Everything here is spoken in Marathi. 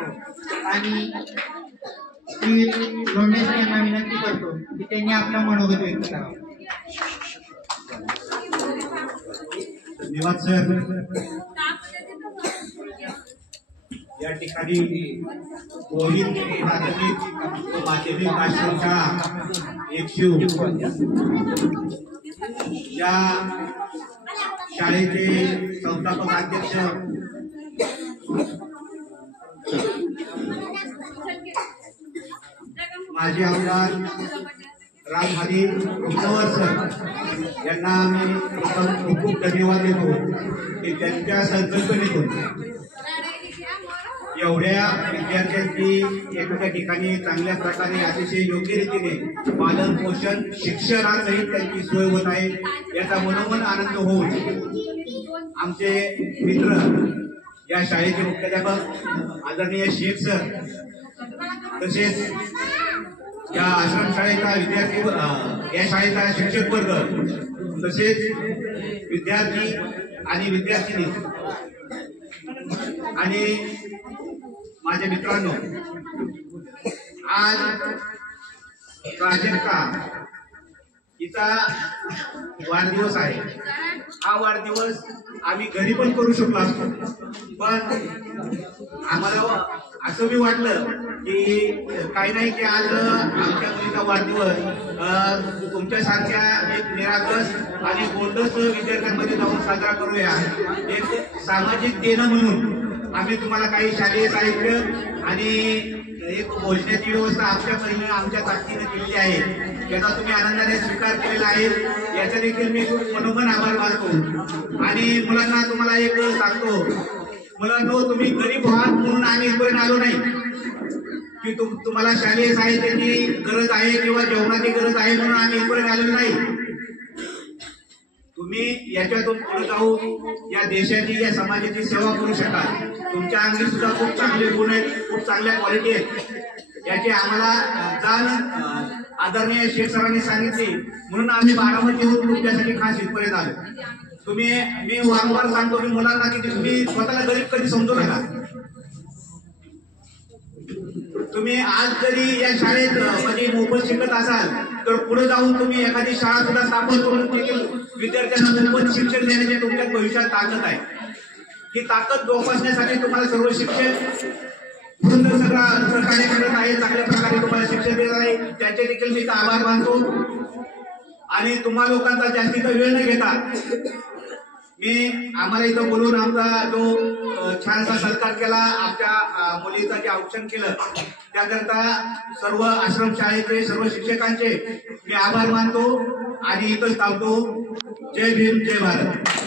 करतो आणि श्री लोंढे सर यांना विनंती करतो की त्यांनी आपलं मनोगत व्यक्त करावं. धन्यवाद सर. या ठिकाणी गोविंद प्राथमिक माध्यमिक आश्रमशाळा एकशिव या शाळेचे संस्थापक अध्यक्ष माजी आमदार रामहरी रुपनवर सर यांना आम्ही खूप खूप धन्यवाद देतो की त्यांच्या संकल्पनेतून एवढ्या विद्यार्थ्यांची एखाद्या ठिकाणी चांगल्या प्रकारे अतिशय योग्य रीतीने पालन पोषण शिक्षणासहित त्यांची सोय होत आहे याचा मनोमन आनंद होऊन आमचे मित्र या शाळेचे मुख्याध्यापक आदरणीय शेख सर तसेच या आश्रमशाळेचा विद्यार्थी या शाळेचा शिक्षक वर्ग तसेच विद्यार्थी आणि विद्यार्थिनी आणि माझ्या मित्रांनो, आज प्राजक्ता हिचा वाढदिवस आहे. हा वाढदिवस आम्ही घरी पण करू शकलो असतो, पण आम्हाला असं बी वाटलं की काही नाही की आज आमच्या मुलीचा वाढदिवस तुमच्यासारख्या एक निरागस आणि गोंडस विद्यार्थ्यांमध्ये जाऊन साजरा करूया. एक सामाजिक देणं म्हणून आम्ही तुम्हाला काही शालेय साहित्य आणि एक भोजनाची व्यवस्था आमच्या परीने आमच्या ताकदीने केलेली आहे. याचा तुम्ही आनंदाने स्वीकार केलेला आहे. याचा देखील मी खूप मनोमन आभार मानतो. आणि मुलांना तुम्हाला एक सांगतो, मुलांनो, तुम्ही गरीब आहात म्हणून आम्ही इथपर्यंत आलो नाही की तुम्हाला शालेय साहित्याची गरज आहे किंवा जेवणाची गरज आहे म्हणून आम्ही इथपर्यंत आलेलो नाही. तुम्ही याच्यातून पुढे जाऊन या देशाची या समाजाची सेवा करू शकाल. तुमच्या अंगी सुद्धा खूप चांगले गुण आहेत, खूप चांगल्या क्वालिटी आहेत. याची आम्हाला जाण आदरणीय शेख सरांनी सांगितली म्हणून आम्ही बारामतीहून तुमच्यासाठी खास इथपर्यंत आलो. मी वारंवार सांगतो मी मुलांना की तुम्ही स्वतःला गरीब कधी समजू नका. तुम्ही आज जरी या शाळेत म्हणजे मोफत शिकत असाल तर पुढे जाऊन तुम्ही एखादी शाळा सुद्धा स्थापन करून विद्यार्थ्यांना मोफत शिक्षण देण्याची तुमच्या भविष्यात ताकद आहे. ही ताकद जोपासण्यासाठी तुम्हाला सर्व शिक्षक वृंद सगळा सहकार्य करत आहे, चांगल्या प्रकारे तुम्हाला शिक्षण देत आहे. त्याचे देखील मी आभार मानतो. आणि तुम्हा लोकांचा जास्तीचा वेळ न घेता मी आम्हाला इथं बोलून आमचा जो छानसा सत्कार केला, आमच्या मुलीचं जे औक्षण केलं त्याकरता सर्व आश्रमशाळेचे सर्व शिक्षकांचे मी आभार मानतो आणि इथंच थांबतो. जय भीम, जय भारत.